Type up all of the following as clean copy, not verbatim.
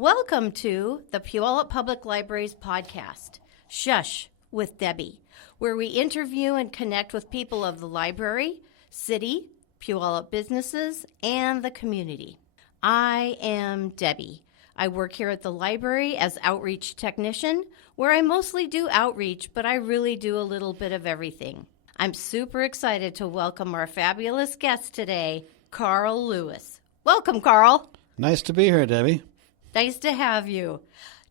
Welcome to the Puyallup Public Library's podcast, Shush with Debi, where we interview and connect with people of the library, city, Puyallup businesses, and the community. I am Debi. I work here at the library as outreach technician, where I mostly do outreach, but I really do a little bit of everything. I'm super excited to welcome our fabulous guest today, Karl Lewis. Welcome, Karl. Nice to be here, Debbie. Nice to have you.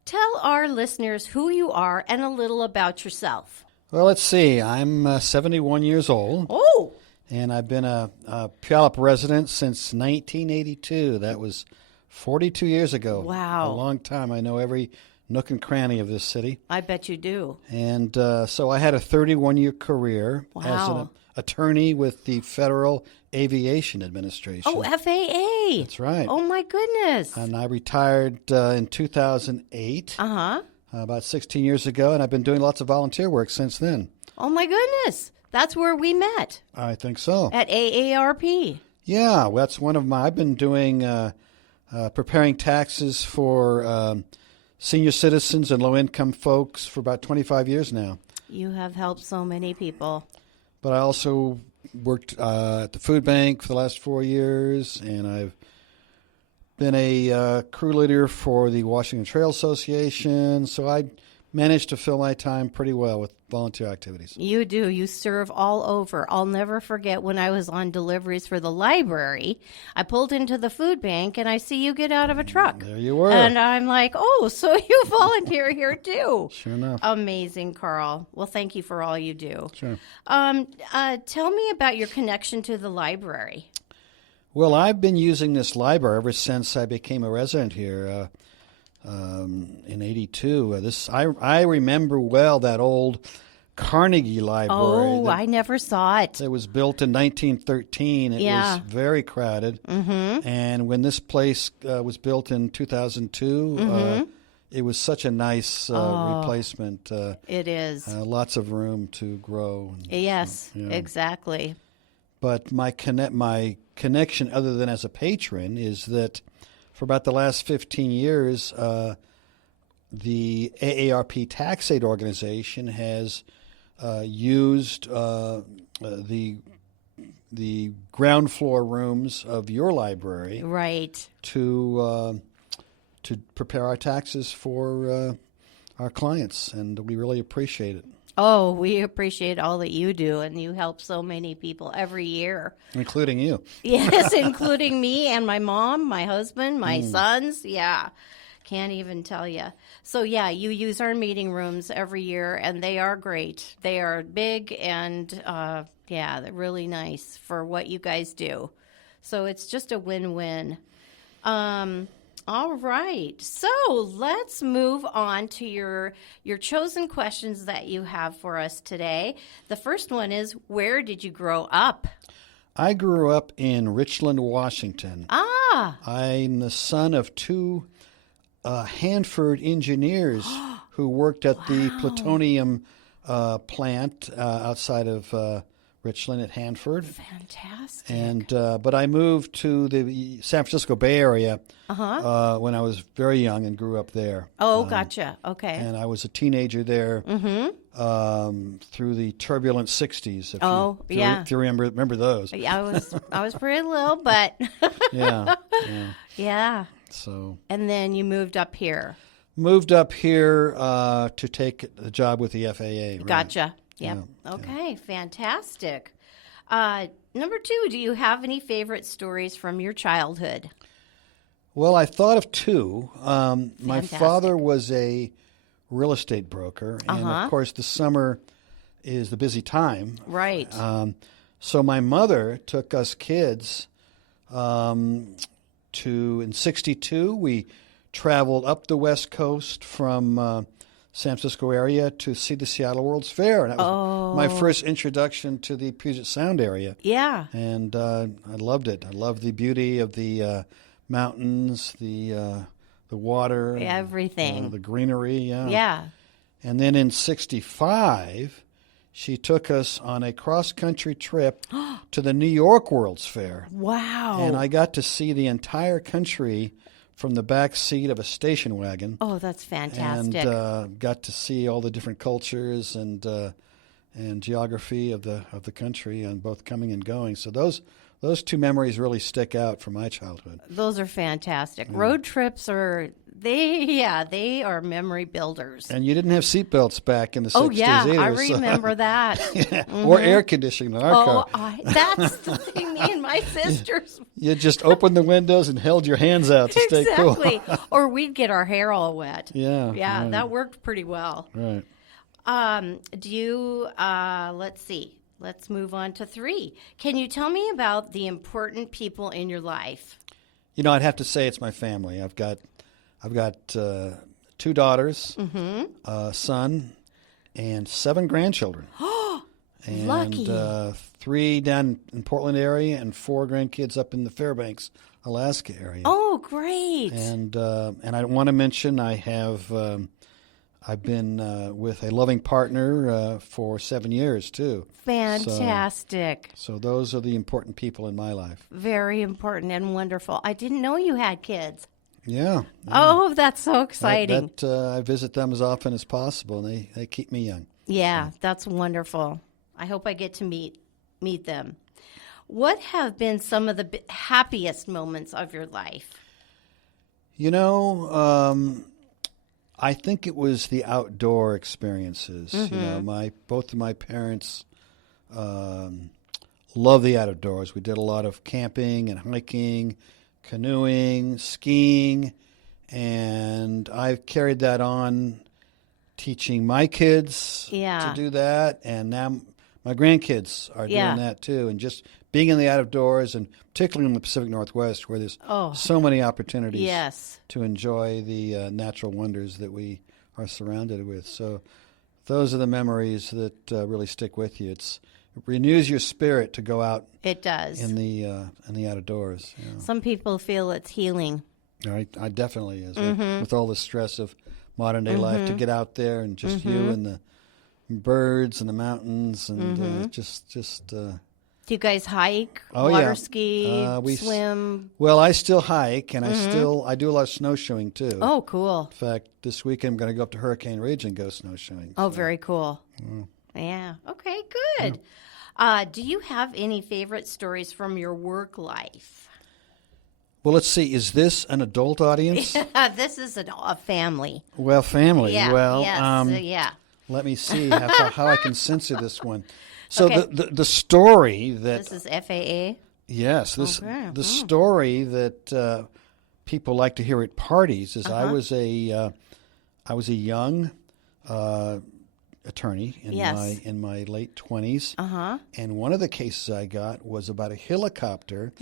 Tell our listeners who you are and a little about yourself. Well, let's see. I'm 71 years old. Oh! And I've been a Puyallup resident since 1982. That was 42 years ago. Wow. A long time. I know every nook and cranny of this city. I bet you do. And so I had a 31-year career as an attorney with the Federal Aviation Administration. Oh, FAA. That's right. Oh, my goodness. And I retired in 2008. Uh-huh. About 16 years ago, and I've been doing lots of volunteer work since then. Oh, my goodness. That's where we met. I think so. At AARP. Yeah, well, that's one of my... I've been doing preparing taxes for senior citizens and low-income folks for about 25 years now. You have helped so many people. But I also worked at the food bank for the last 4 years, and I've been a crew leader for the Washington Trail Association, so I managed to fill my time pretty well with volunteer activities. You do. You serve all over. I'll never forget when I was on deliveries for the library. I pulled into the food bank, and I see you get out of a truck. There you were. And I'm like, oh, so you volunteer here too. Sure enough. Amazing, Karl. Well, thank you for all you do. Sure. Tell me about your connection to the library. Well, I've been using this library ever since I became a resident here in '82. I remember well that old Carnegie Library. Oh, I never saw it. It was built in 1913. It was very crowded. Mm-hmm. And when this place was built in 2002, it was such a nice replacement. It is. Lots of room to grow. Yes, exactly. But my connection, other than as a patron, is that for about the last 15 years, the AARP Tax Aid organization has used the ground floor rooms of your library, right, to prepare our taxes for our clients, and we really appreciate it. Oh, we appreciate all that you do, and you help so many people every year. Including you. Yes, including me and my mom, my husband, my sons. Yeah, can't even tell you. So, yeah, you use our meeting rooms every year, and they are great. They are big and, they're really nice for what you guys do. So it's just a win-win. All right, so let's move on to your chosen questions that you have for us today. The first one is, where did you grow up? I grew up in Richland, Washington. Ah! I'm the son of two Hanford engineers who worked at the plutonium plant outside of Richland at Hanford. Fantastic. And but I moved to the San Francisco Bay Area when I was very young and grew up there. Oh, gotcha. Okay. And I was a teenager there through the turbulent 60s. If you remember those. I was pretty little, but yeah. Yeah. So. And then you moved up here. Moved up here to take the job with the FAA. Right? Gotcha. Yep. Yeah. Okay, fantastic. Number two, do you have any favorite stories from your childhood? Well, I thought of two. My father was a real estate broker, and of course the summer is the busy time. Right. So my mother took us kids in '62. We traveled up the West Coast from San Francisco area to see the Seattle World's Fair. And that was my first introduction to the Puget Sound area. Yeah. And I loved it. I loved the beauty of the mountains, the water. Everything. The greenery, Yeah. And then in '65, she took us on a cross-country trip to the New York World's Fair. Wow. And I got to see the entire country from the back seat of a station wagon. Oh, that's fantastic. And got to see all the different cultures and geography of the country, and both coming and going. So those two memories really stick out from my childhood. Those are fantastic. Road trips they are memory builders. And you didn't have seatbelts back in the 60s either. I remember that. Yeah. Or air conditioning in our car. That's the thing, me and my sisters. You just opened the windows and held your hands out to stay cool. Exactly. Or we'd get our hair all wet. Yeah. Yeah, right. that worked pretty well. Right. Do you, let's see. Let's move on to 3. Can you tell me about the important people in your life? You know, I'd have to say it's my family. I've got 2 daughters, a son, and 7 grandchildren. And, Lucky. 3 down in Portland area and 4 grandkids up in the Fairbanks, Alaska area. Oh, great. And I want to mention I've been with a loving partner for 7 years too. Fantastic. So those are the important people in my life. Very important and wonderful. I didn't know you had kids. Yeah. Oh, that's so exciting. I visit them as often as possible, and they keep me young. Yeah, that's wonderful. I hope I get to meet them. What have been some of the happiest moments of your life? You know, I think it was the outdoor experiences. You know, both of my parents love the outdoors. We did a lot of camping and hiking, canoeing, skiing, and I've carried that on, teaching my kids to do that, and now my grandkids are doing that too, and just being in the outdoors, and particularly in the Pacific Northwest, where there's so many opportunities to enjoy the natural wonders that we are surrounded with. So those are the memories that really stick with you. It renews your spirit to go out. It does. In the outdoors. You know. Some people feel it's healing. I definitely is. With all the stress of modern day life, to get out there and just you and the birds and the mountains and Do you guys hike, ski, swim? Well, I still hike, and I do a lot of snowshoeing too. Oh, cool. In fact, this week I'm going to go up to Hurricane Ridge and go snowshoeing. Oh, very cool. Yeah. Okay, good. Do you have any favorite stories from your work life? Well, let's see. Is this an adult audience? This is a family. Well, family. Yeah. Well, yeah. Let me see how I can censor this one. So the story that this is FAA. Yes, the story that people like to hear at parties is I was a young attorney in my late 20s, and one of the cases I got was about a helicopter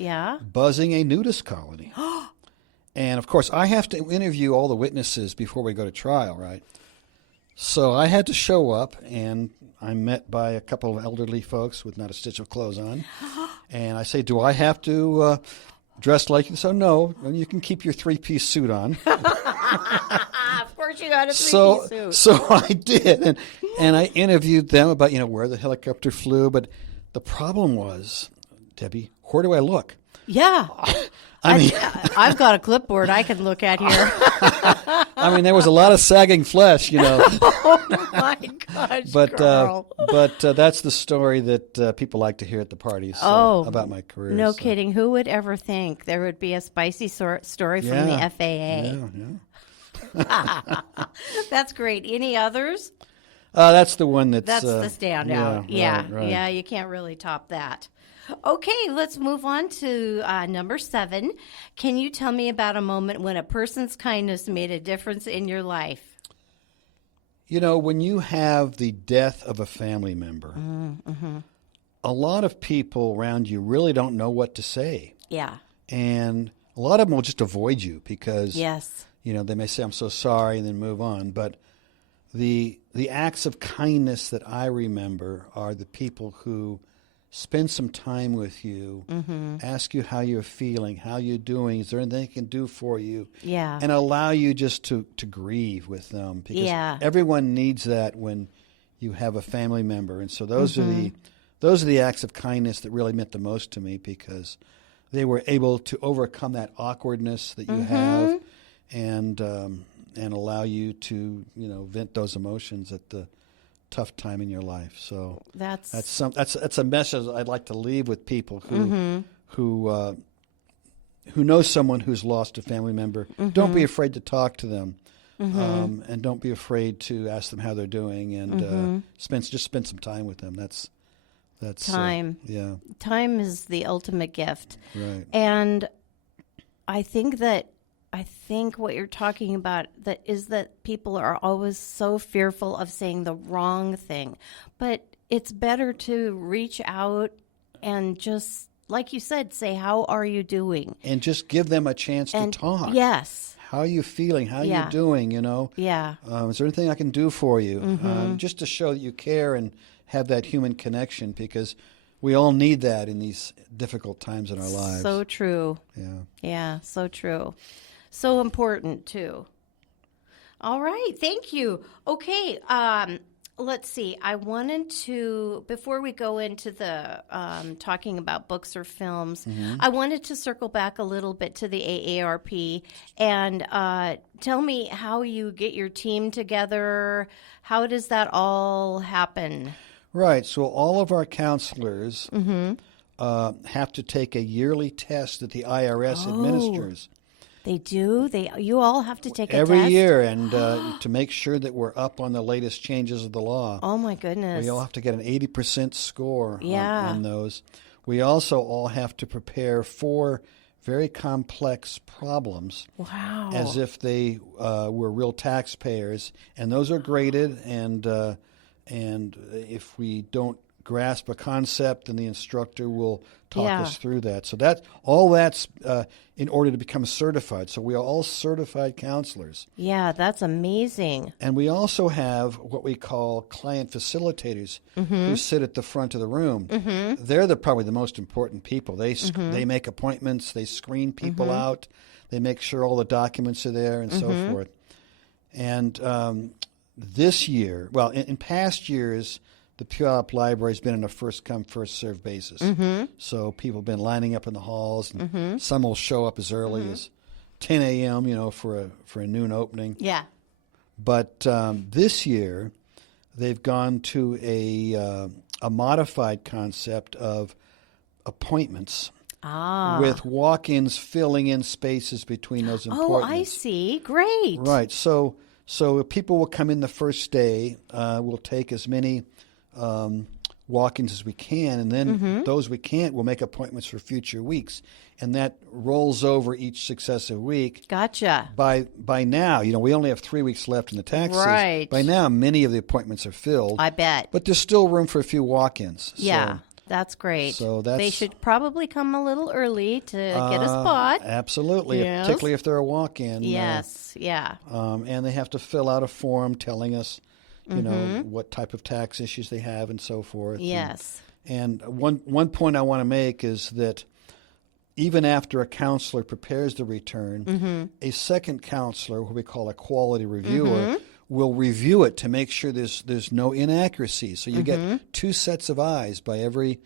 buzzing a nudist colony. And of course, I have to interview all the witnesses before we go to trial, right? So I had to show up, and I'm met by a couple of elderly folks with not a stitch of clothes on. And I say, do I have to dress like you? So no, you can keep your 3-piece suit on. Of course you got a 3-piece suit. So I did, and I interviewed them about, where the helicopter flew. But the problem was, Debbie, where do I look? Yeah. I've got a clipboard I can look at here. I mean, there was a lot of sagging flesh, Oh, my gosh, Carl. But that's the story that people like to hear at the parties about my career. No kidding. Who would ever think there would be a spicy story from the FAA? Yeah. That's great. Any others? That's the one that's the standout. Yeah, right. Yeah, you can't really top that. Okay, let's move on to number 7. Can you tell me about a moment when a person's kindness made a difference in your life? When you have the death of a family member, a lot of people around you really don't know what to say. Yeah. And a lot of them will just avoid you because, they may say, I'm so sorry, and then move on. But the acts of kindness that I remember are the people who spend some time with you, ask you how you're feeling, how you're doing, is there anything they can do for you? Yeah. And allow you just to grieve with them. Because everyone needs that when you have a family member. And so those are the acts of kindness that really meant the most to me, because they were able to overcome that awkwardness that you have, and allow you to vent those emotions at the tough time in your life. So that's a message I'd like to leave with people who know someone who's lost a family member. Don't be afraid to talk to them, and don't be afraid to ask them how they're doing, and spend some time with them. That's time. Time is the ultimate gift. Right. And I think what you're talking about is that people are always so fearful of saying the wrong thing. But it's better to reach out and just, like you said, say, how are you doing? And just give them a chance to talk. Yes. How are you feeling? How are you doing? Yeah. Is there anything I can do for you? Just to show that you care and have that human connection, because we all need that in these difficult times in our lives. So true. Yeah. Yeah, so true. So important, too. All right, thank you. Okay, let's see. I wanted to, before we go into the talking about books or films, I wanted to circle back a little bit to the AARP and tell me how you get your team together. How does that all happen? Right. So all of our counselors have to take a yearly test that the IRS administers. They do? You all have to take a test? Every year, and to make sure that we're up on the latest changes of the law. Oh, my goodness. We all have to get an 80% score on those. We also all have to prepare 4 very complex problems. Wow. As if they were real taxpayers. And those are graded, and if we don't grasp a concept, then the instructor will talk us through that. So that's in order to become certified. So we are all certified counselors. Yeah, that's amazing. And we also have what we call client facilitators who sit at the front of the room. They're probably the most important people. They make appointments, they screen people out, they make sure all the documents are there, and so forth. And this year, well, in past years, the Puyallup Library has been on a first-come, first-served basis. So people have been lining up in the halls, and some will show up as early as 10 a.m., for a noon opening. Yeah. But this year, they've gone to a modified concept of appointments with walk-ins filling in spaces between those appointments. Oh, I see. Great. Right. So people will come in the first day. We'll take as many walk-ins as we can, and then those we can't, we'll make appointments for future weeks, and that rolls over each successive week. Gotcha. By now, we only have 3 weeks left in the tax season. Right. By now, many of the appointments are filled. I bet. But there's still room for a few walk-ins. Yeah. That's great. So they should probably come a little early to get a spot. Absolutely, particularly if they're a walk-in. Yes, and they have to fill out a form telling us, what type of tax issues they have and so forth. Yes. And one point I want to make is that even after a counselor prepares the return, a second counselor, who we call a quality reviewer, will review it to make sure there's no inaccuracies. So you get 2 sets of eyes by every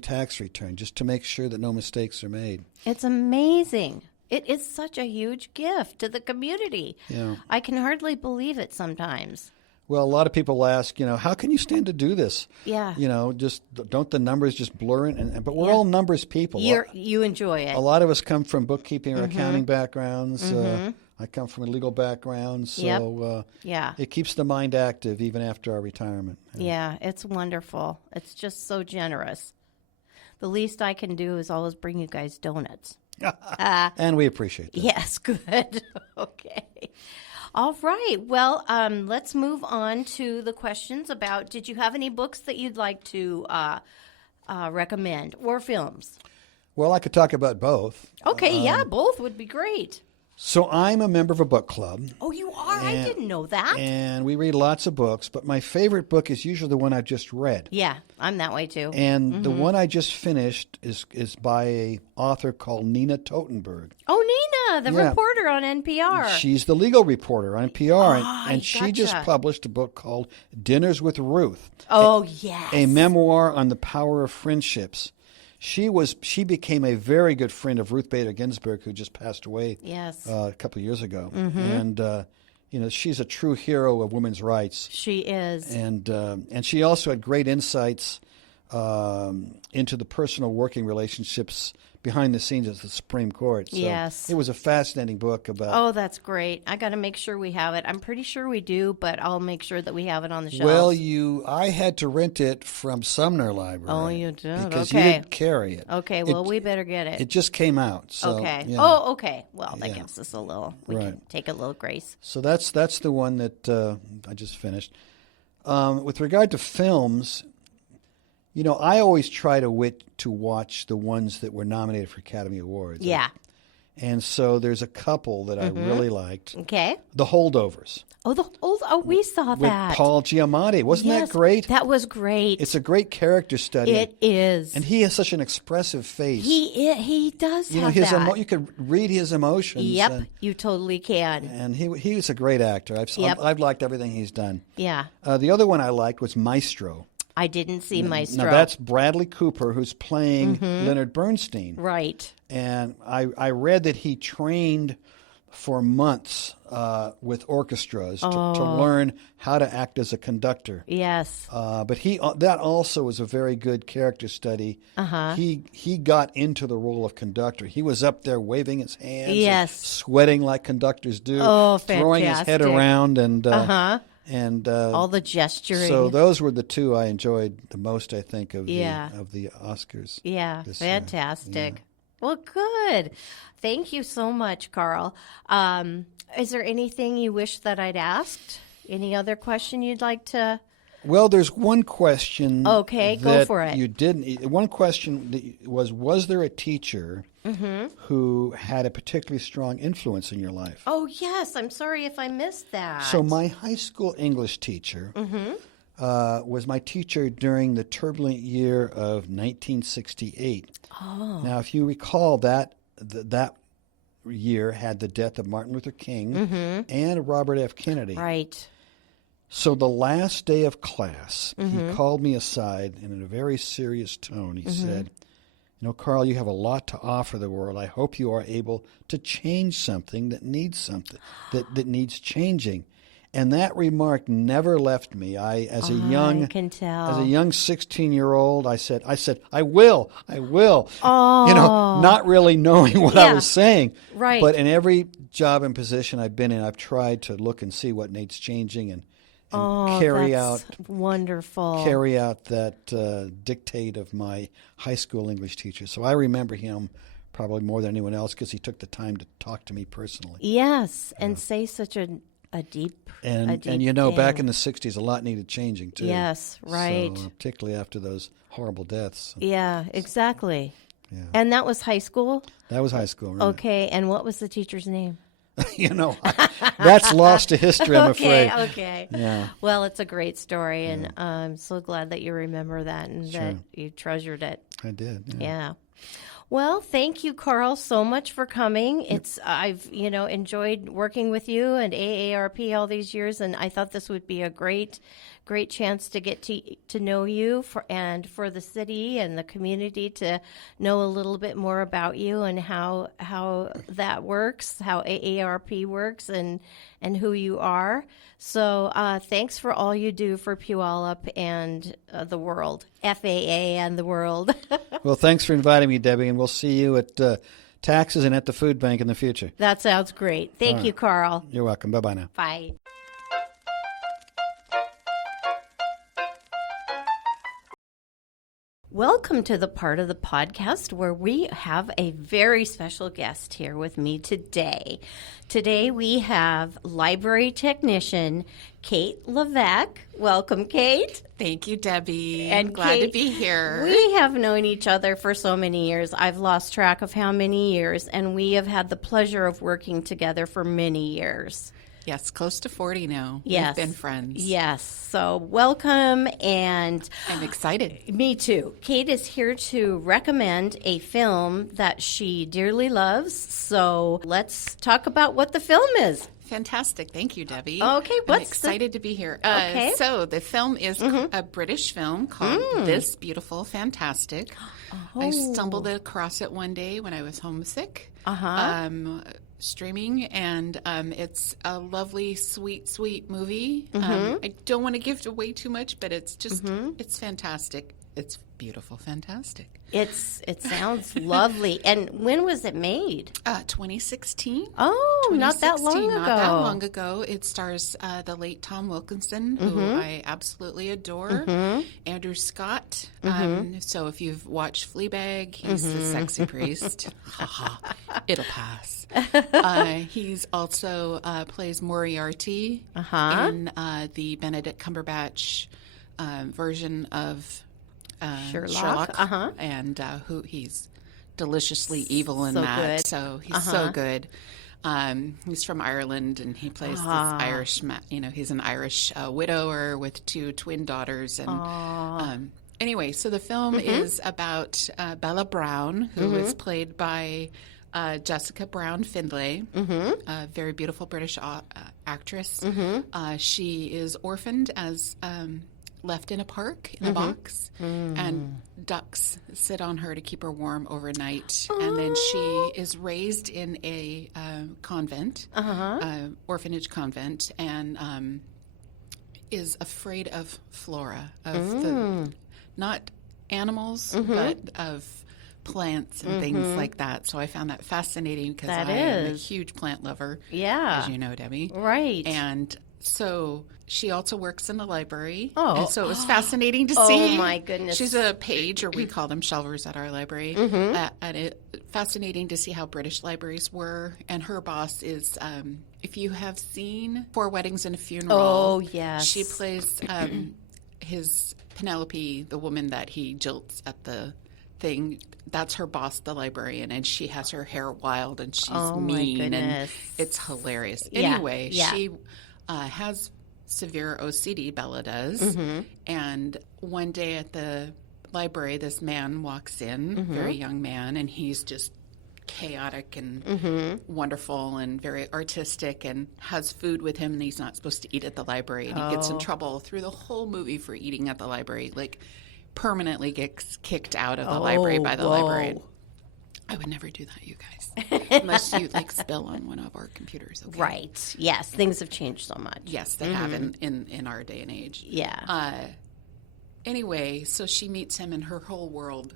tax return, just to make sure that no mistakes are made. It's amazing. It is such a huge gift to the community. Yeah. I can hardly believe it sometimes. Well, a lot of people ask, how can you stand to do this? Yeah. Just don't the numbers just blur in? But we're all numbers people. You enjoy it. A lot of us come from bookkeeping or accounting backgrounds. I come from a legal background, so it keeps the mind active even after our retirement. Yeah, it's wonderful. It's just so generous. The least I can do is always bring you guys donuts. And we appreciate that. Yes, good. Okay. All right. Well, let's move on to the questions about, did you have any books that you'd like to recommend, or films? Well, I could talk about both. Okay, both would be great. So I'm a member of a book club. Oh, you are? I didn't know that. And we read lots of books, but my favorite book is usually the one I've just read. Yeah, I'm that way too. And the one I just finished is by an author called Nina Totenberg. Oh, Nina, the reporter on NPR. She's the legal reporter on NPR, and she just published a book called Dinners with Ruth. Oh, yes. A memoir on the power of friendships. she became a very good friend of Ruth Bader Ginsburg, who just passed away Yes. a couple of years ago. And she's a true hero of women's rights. She is. And she also had great insights into the personal working relationships behind the scenes at the Supreme Court. So Yes. it was a fascinating book about. Oh, that's great. I got to make sure we have it. I'm pretty sure we do, but I'll make sure that we have it on the shelves. Well, I had to rent it from Sumner Library. Oh, you did? Because Okay. you didn't carry it. Okay, well, we better get it. It just came out. So, Okay. yeah. Oh, okay. Well, that Yeah. gives us a little, we Right. can take a little grace. So that's the one that I just finished. With regard to films, I always try to watch the ones that were nominated for Academy Awards. Yeah. And so there's a couple that I really liked. Okay. The Holdovers. We saw With that. Paul Giamatti. Wasn't Yes, that great? That was great. It's a great character study. It is. And he has such an expressive face. He does have that. You could read his emotions. Yep, you totally can. And he was a great actor. I've liked everything he's done. Yeah. The other one I liked was Maestro. I didn't see Maestro. Now that's Bradley Cooper, who's playing Leonard Bernstein. Right. And I read that he trained for months with orchestras to learn how to act as a conductor. Yes. But that also was a very good character study. He got into the role of conductor. He was up there waving his hands, Yes. and sweating like conductors do, Oh, throwing his head fantastic. around, and All the gesturing. so those were the two I enjoyed the most, I think, of the Oscars. Yeah, this year. fantastic. Well, good. Thank you so much, Karl. Is there anything you wish that I'd asked? Any other question you'd like to? Well, there's one question. Okay, go that for it. You didn't. One question was there a teacher who had a particularly strong influence in your life? Oh, yes. I'm sorry if I missed that. So my high school English teacher was my teacher during the turbulent year of 1968. Oh. Now, if you recall, that year had the death of Martin Luther King and Robert F. Kennedy. Right. So the last day of class, he called me aside and in a very serious tone, he said, Karl, you have a lot to offer the world. I hope you are able to change something that needs that needs changing. And that remark never left me. As a young 16-year-old, I said, I will. Oh. Not really knowing what I was saying. Right. But in every job and position I've been in, I've tried to look and see what needs changing and carry that's out wonderful. Carry out that dictate of my high school English teacher. So I remember him probably more than anyone else because he took the time to talk to me personally. Yes, and say such a deep and thing. back in the 60s, a lot needed changing too. Yes, right. So, particularly after those horrible deaths. Yeah, exactly. Yeah. And that was high school? That was high school, right? Okay, and what was the teacher's name? That's lost to history, I'm afraid. Okay. Yeah. Well, it's a great story, and I'm so glad that you remember that and that you treasured it. I did. Yeah. Well, thank you, Karl, so much for coming. I've enjoyed working with you and AARP all these years, and I thought this would be a great chance to get to know you and for the city and the community to know a little bit more about you and how that works, how AARP works, and who you are. So thanks for all you do for Puyallup and the world, FAA and the world. Well, thanks for inviting me, Debbie, and we'll see you at taxes and at the food bank in the future. That sounds great. Thank you, Karl. You're welcome. Bye-bye now. Bye. Welcome to the part of the podcast where we have a very special guest here with me today. Today we have library technician Kate Levesque. Welcome, Kate. Thank you, Debbie. And glad Kate, to be here. We have known each other for so many years. I've lost track of how many years, and we have had the pleasure of working together for many years. Yes, close to 40 now. Yes. We've been friends. Yes. So welcome, and I'm excited. me too. Kate is here to recommend a film that she dearly loves. So let's talk about what the film is. Fantastic. Thank you, Debbie. Okay, I'm what's excited to be here. Okay. So the film is a British film called This Beautiful Fantastic. I stumbled across it one day when I was homesick. Streaming, and it's a lovely, sweet movie. I don't want to give away too much, but it's just it's fantastic. It's beautiful, fantastic. It sounds lovely. And when was it made? 2016. Oh, not that long ago. Not that long ago. It stars the late Tom Wilkinson, who I absolutely adore. Andrew Scott. So if you've watched Fleabag, he's the sexy priest. It'll pass. He's also plays Moriarty in the Benedict Cumberbatch version of Sherlock. And who he's deliciously evil in So that. good. So he's so good. He's from Ireland, and he plays this Irish. He's an Irish widower with 2 twin daughters. And anyway, so the film is about Bella Brown, who is played by Jessica Brown Findlay, a very beautiful British actress. She is orphaned as left in a park in a box, and ducks sit on her to keep her warm overnight. And then she is raised in a convent, orphanage convent, and is afraid of flora, of the not animals, but of plants and things like that. So I found that fascinating because I am a huge plant lover, as you know, Debbie. Right. And so she also works in the library. Oh. And so it was fascinating to see. Oh, my goodness. She's a page, or we call them shelvers at our library. And it fascinating to see how British libraries were. And her boss is, if you have seen 4 Weddings and a Funeral. Oh, yes. She plays his Penelope, the woman that he jilts at the thing. That's her boss, the librarian, and she has her hair wild, and she's mean, and it's hilarious. Anyway, she has severe OCD, Bella does, and one day at the library, this man walks in, very young man, and he's just chaotic and wonderful and very artistic, and has food with him, and he's not supposed to eat at the library, and he gets in trouble through the whole movie for eating at the library, like permanently gets kicked out of the library by the librarian. I would never do that, you guys, unless you like spill on one of our computers. Okay? Right. Yes, things have changed so much. Yes, they have in our day and age. Yeah. Anyway, so she meets him, and her whole world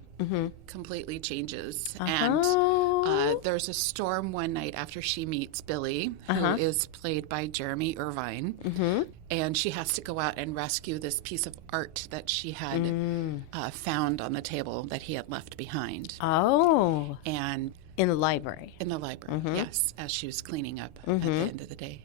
completely changes. And there's a storm one night after she meets Billy, who is played by Jeremy Irvine, and she has to go out and rescue this piece of art that she had found on the table that he had left behind. Oh. And in the library. In the library, yes, as she was cleaning up at the end of the day.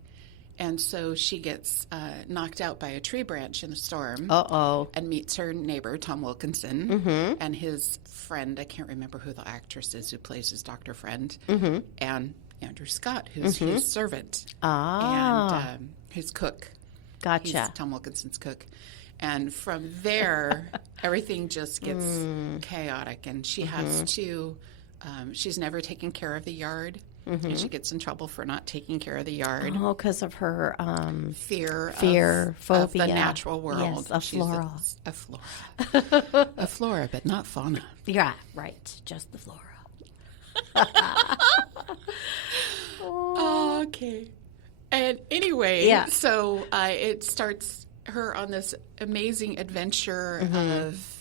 And so she gets knocked out by a tree branch in a storm. And meets her neighbor, Tom Wilkinson, and his friend, I can't remember who the actress is who plays his doctor friend, and Andrew Scott, who's his servant, and his cook. Gotcha. He's Tom Wilkinson's cook. And from there, everything just gets chaotic, and she has to, she's never taken care of the yard. And she gets in trouble for not taking care of the yard. Oh, because of her fear, phobia. Of the natural world. Yes, flora. A flora. A flora, but not fauna. Yeah, right. Just the flora. Okay. And anyway, so it starts her on this amazing adventure of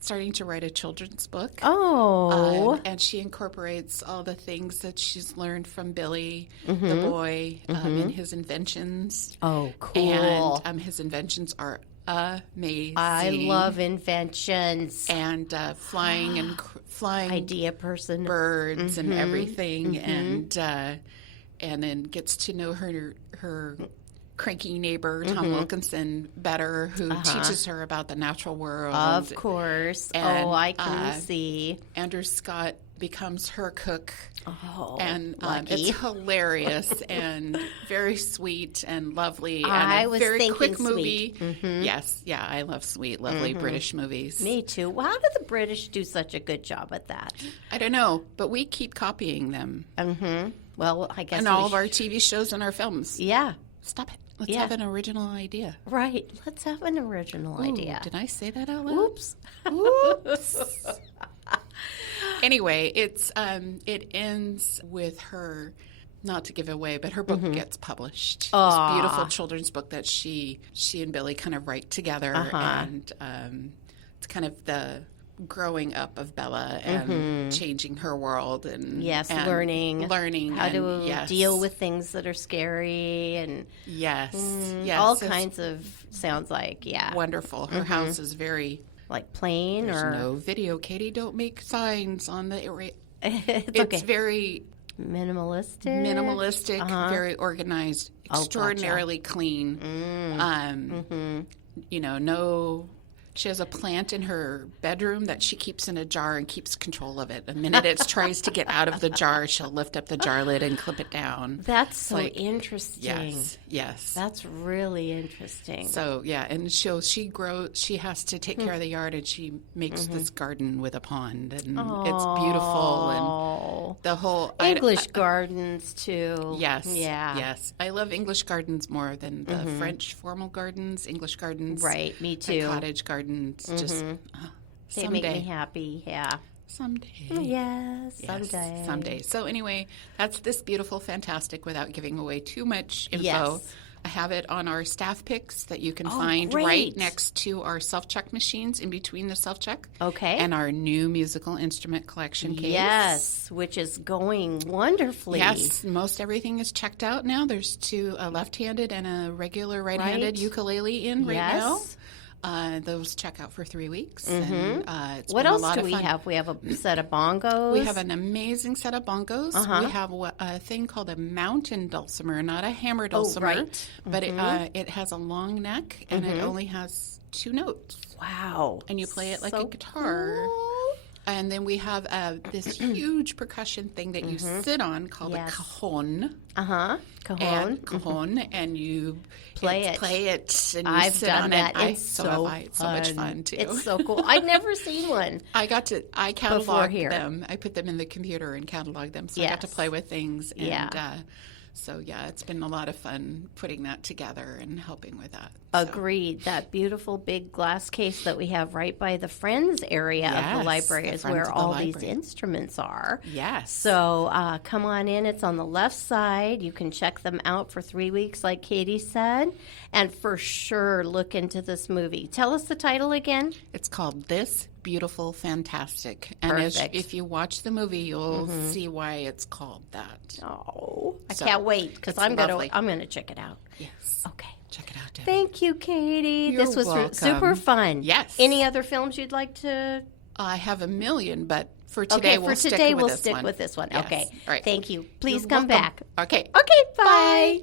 starting to write a children's book. And she incorporates all the things that she's learned from Billy, the boy, and his inventions. Oh, cool. And his inventions are amazing. I love inventions. And flying idea person, birds and everything, and then gets to know her cranky neighbor, Tom Wilkinson, better, who teaches her about the natural world. Of course. And, I can see. Andrew Scott becomes her cook. Oh, And lucky. it's hilarious and very sweet and lovely. And I a was very thinking quick sweet. movie. Yes, yeah, I love sweet, lovely British movies. Me too. Well, how do the British do such a good job at that? I don't know, but we keep copying them. Well, I guess And we all of our TV shows and our films. Yeah, Stop it. Let's Yeah. have an original idea. right. Let's have an original idea. Did I say that out loud? Oops. Oops. Anyway, it ends with her, not to give away, but her book gets published. This beautiful children's book that she and Billy kind of write together, and it's kind of the growing up of Bella and changing her world and Yes, and learning how to and, yes. deal with things that are scary and yes, all it's kinds of sounds like wonderful. Her house is very. like plain There's or no video, Katie. Don't make signs on the. it's It's okay. very Minimalistic, very organized, extraordinarily clean. You know, no. She has a plant in her bedroom that she keeps in a jar and keeps control of it. The minute it tries to get out of the jar, she'll lift up the jar lid and clip it down. That's so like- interesting. Yes. That's really interesting. So yeah, and she has to take care of the yard, and she makes this garden with a pond, and it's beautiful, and the whole English gardens too. Yes. Yeah. Yes. I love English gardens more than the French formal gardens. English gardens. Right. Me The too. cottage gardens. Just They someday. make me happy. Yeah. Someday. Yes. Yes, Someday. Someday. So anyway, that's this beautiful, fantastic, without giving away too much info. Yes. I have it on our staff picks that you can Oh, find great. right next to our self-check machines in between the self-check. Okay. And our new musical instrument collection case. Yes, which is going wonderfully. Yes, most everything is checked out now. There's a left-handed and a regular right-handed Right. ukulele in right Yes. now. Those check out for 3 weeks. And, it's What been else a lot do of we fun. have? We have a set of bongos. We have an amazing set of bongos. Uh-huh. We have a thing called a mountain dulcimer, not a hammer dulcimer, right. but it has a long neck and it only has 2 notes. Wow. And you play it like So a guitar. cool. And then we have this huge percussion thing that you sit on called Yes. a cajon. Uh-huh. Cajon, and you Play it. Play it, and you I've sit done on that. it. It's so It's so much fun too. It's so cool. I'd never seen one. I Before cataloged here. them. I put them in the computer and cataloged them, so I got to Yes. play with things. And, Yeah. so yeah, it's been a lot of fun putting that together and helping with that. So, Agreed. That beautiful big glass case that we have right by the Friends area of Yes, the library the is Friends where of the all these library. instruments are. Yes. So come on in. It's on the left side. You can check them out for 3 weeks, like Katie said. And for sure, look into this movie. Tell us the title again. It's called This Beautiful Fantastic. And Perfect. if you watch the movie, you'll see why it's called that. Oh, I So, can't wait because it's I'm lovely. gonna check it out. Yes. Okay. Check it out, Debbie. Thank you, Katie. You're This was welcome. super fun. Yes. Any other films you'd like to? I have a million, but for today, Okay, we'll for stick today with we'll this stick one. with this one. Yes. Okay. All right. Thank you. Please You're come welcome. back. Okay. Okay. Bye.